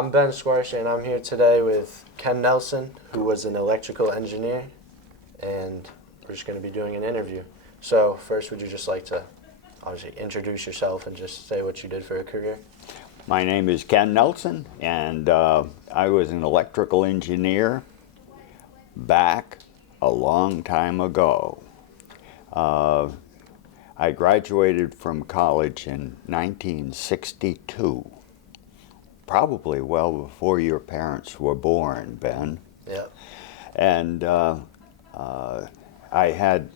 I'm Ben Squarsh, and I'm here today with Ken Nelson, who was an electrical engineer, and we're just going to be doing an interview. So first, would you just like to obviously introduce yourself and just say what you did for a career? My name is Ken Nelson, and I was an electrical engineer back a long time ago. I graduated from college in 1962, probably well before your parents were born, Ben. Yep. And I had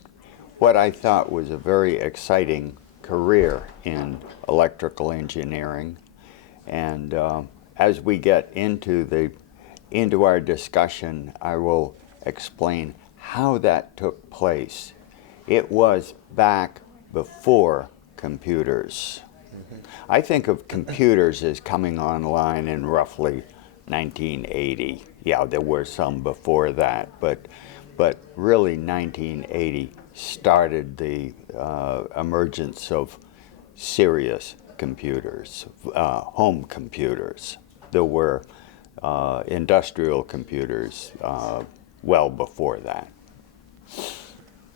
what I thought was a very exciting career in electrical engineering. And as we get into our discussion, I will explain how that took place. It was back before computers. I think of computers as coming online in roughly 1980. Yeah, there were some before that, but really 1980 started the emergence of serious computers, home computers. There were industrial computers well before that.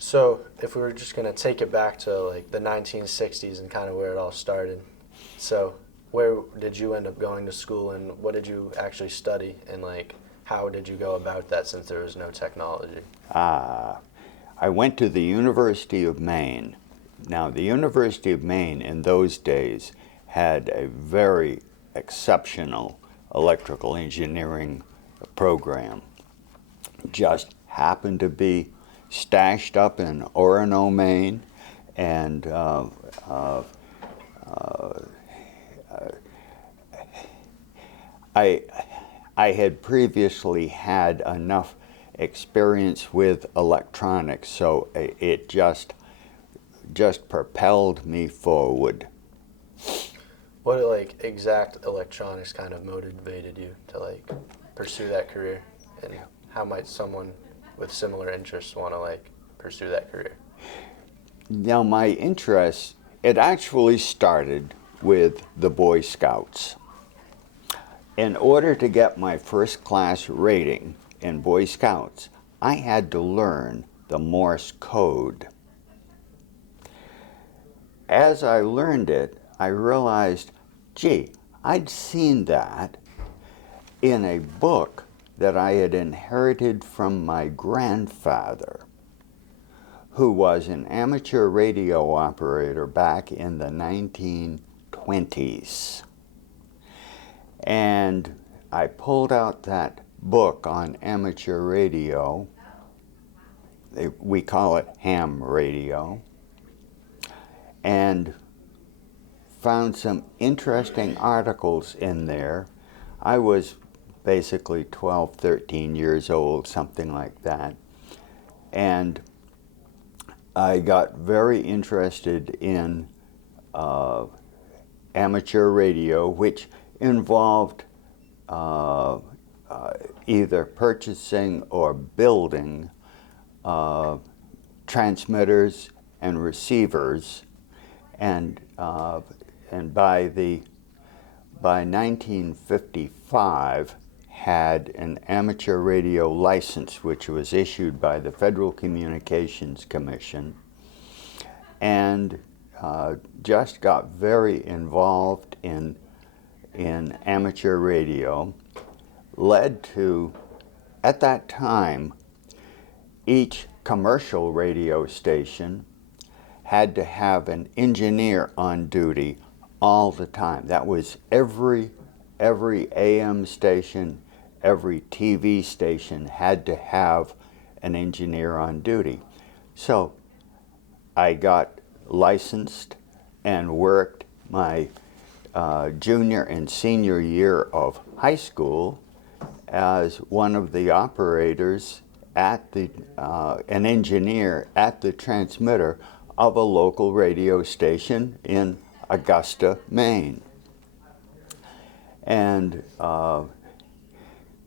So if we were just going to take it back to like the 1960s and kind of where it all started, so where did you end up going to school, and what did you actually study, and like how did you go about that since there was no technology? I went to the University of Maine. Now, the University of Maine in those days had a very exceptional electrical engineering program. Just happened to be stashed up in Orono, Maine, and I had previously had enough experience with electronics, so it just propelled me forward. What like exact electronics kind of motivated you to like pursue that career, and how might someone with similar interests want to like pursue that career? Now, my interest, it actually started with the Boy Scouts. In order to get my first class rating in Boy Scouts, I had to learn the Morse code. As I learned it, I realized, gee, I'd seen that in a book that I had inherited from my grandfather, who was an amateur radio operator back in the 1920s. And I pulled out that book on amateur radio. We call it ham radio. And found some interesting articles in there. I was basically 12, 13 years old, something like that. And I got very interested in amateur radio, which involved either purchasing or building transmitters and receivers, and by 1955 had an amateur radio license, which was issued by the Federal Communications Commission, and just got very involved in amateur radio. Led to, at that time, each commercial radio station had to have an engineer on duty all the time. That was every AM station, every TV station had to have an engineer on duty. So I got licensed and worked my junior and senior year of high school as one of the operators at an engineer at the transmitter of a local radio station in Augusta, Maine. And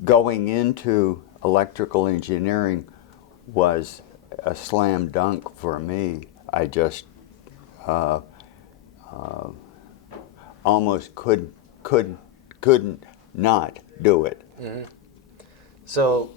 going into electrical engineering was a slam dunk for me. I just almost couldn't not do it. Mm-hmm. So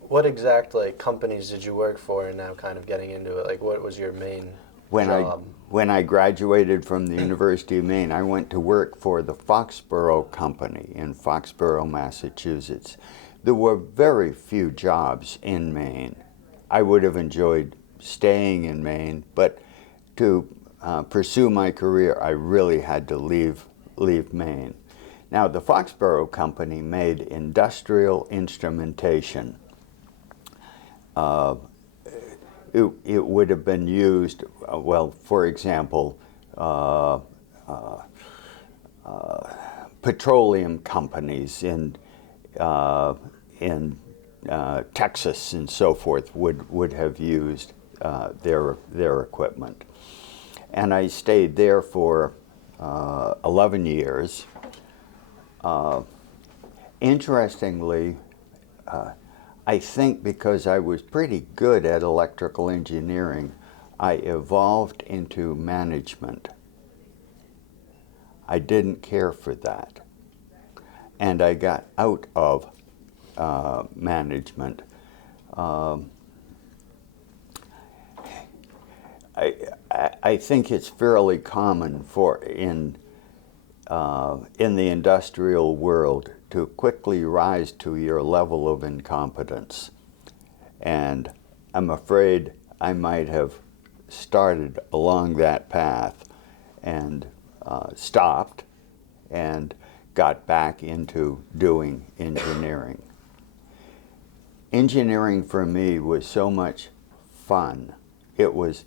what exact like companies did you work for, and now kind of getting into it? Like, what was your main job? When I graduated from the University of Maine, I went to work for the Foxborough Company in Foxborough, Massachusetts. There were very few jobs in Maine. I would have enjoyed staying in Maine, but to pursue my career, I really had to leave Maine. Now, the Foxborough Company made industrial instrumentation. It would have been used, well, for example, petroleum companies in Texas and so forth would have used their equipment. And I stayed there for 11 years. Interestingly, I think because I was pretty good at electrical engineering, I evolved into management. I didn't care for that. And I got out of management. I think it's fairly common in the industrial world to quickly rise to your level of incompetence. And I'm afraid I might have started along that path and stopped and got back into doing engineering. Engineering for me was so much fun. It was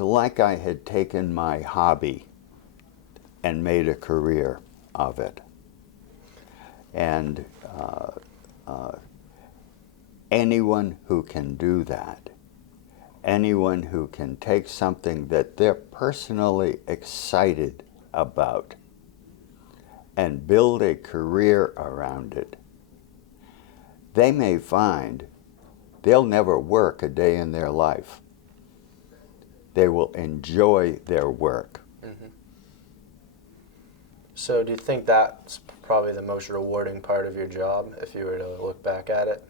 like I had taken my hobby and made a career of it. And anyone who can do that, anyone who can take something that they're personally excited about and build a career around it, they may find they'll never work a day in their life. They will enjoy their work. Mm-hmm. So do you think that's probably the most rewarding part of your job, if you were to look back at it?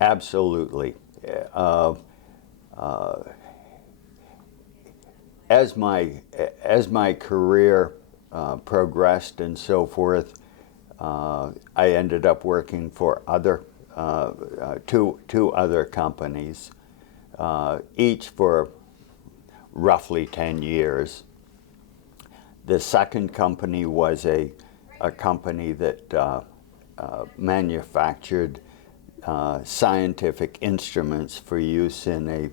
Absolutely. As my career progressed and so forth, I ended up working for two other companies, each for roughly 10 years. The second company was a company that manufactured scientific instruments for use in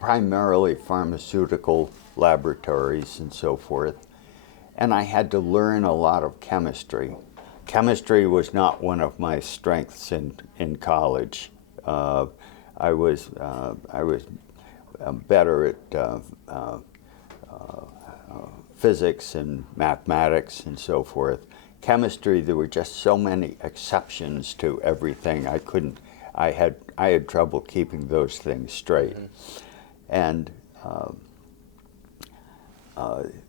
primarily pharmaceutical laboratories and so forth. And I had to learn a lot of chemistry. Chemistry was not one of my strengths in college. I was better at physics and mathematics and so forth. Chemistry, there were just so many exceptions to everything. I had trouble keeping those things straight. Mm-hmm. And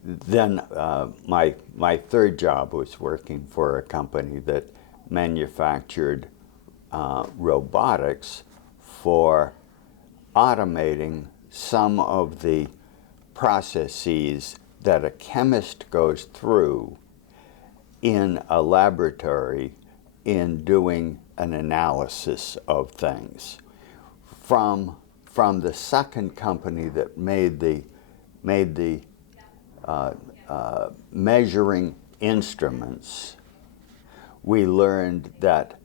then my third job was working for a company that manufactured robotics for automating some of the processes that a chemist goes through in a laboratory in doing an analysis of things. From the second company that made the measuring instruments, we learned that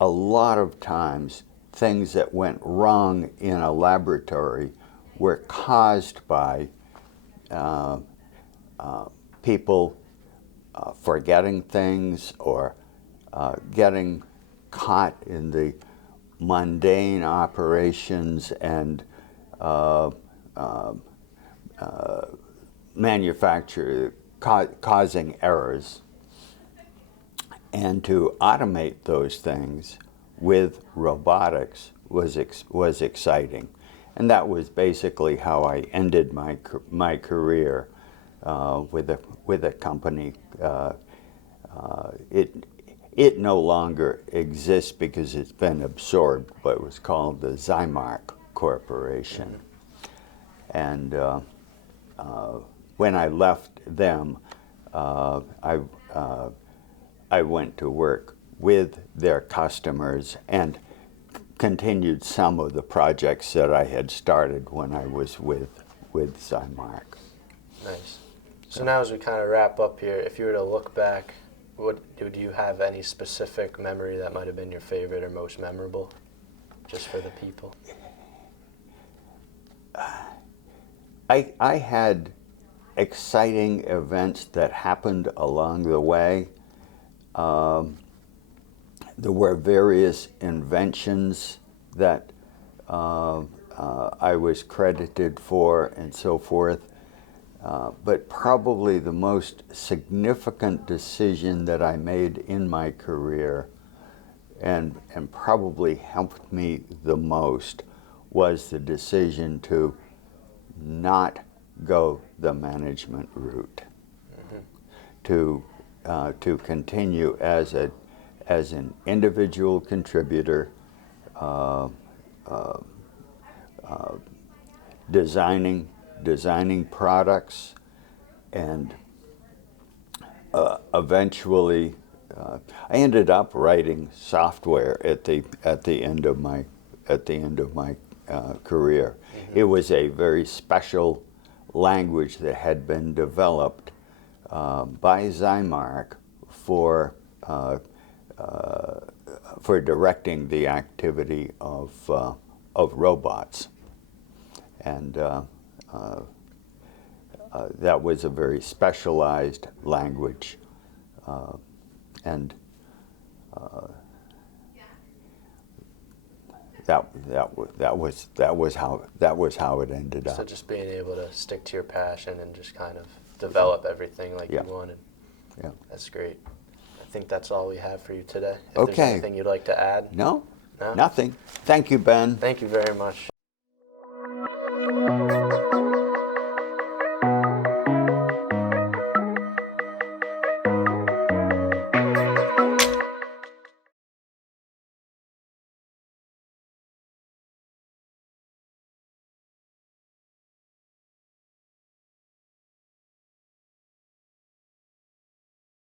a lot of times things that went wrong in a laboratory were caused by people forgetting things or getting caught in the mundane operations and causing errors. And to automate those things with robotics was exciting. And that was basically how I ended my career with a company. It no longer exists because it's been absorbed, but it was called the Zymark Corporation. And when I left them, I went to work with their customers and continued some of the projects that I had started when I was with Zymark. Nice. So now as we kind of wrap up here, if you were to look back, do you have any specific memory that might have been your favorite or most memorable, just for the people? I had exciting events that happened along the way. There were various inventions that I was credited for and so forth. But probably the most significant decision that I made in my career and probably helped me the most was the decision to not go the management route, to continue as an individual contributor, designing products, and eventually I ended up writing software at the end of my career. It was a very special language that had been developed by Zymark for directing the activity of robots, and that was a very specialized language, and that was how it ended up. So just being able to stick to your passion and just kind of develop everything like you wanted. Yeah. That's great. I think that's all we have for you today. If Okay. there's anything you'd like to add? No? No? Nothing. Thank you, Ben. Thank you very much.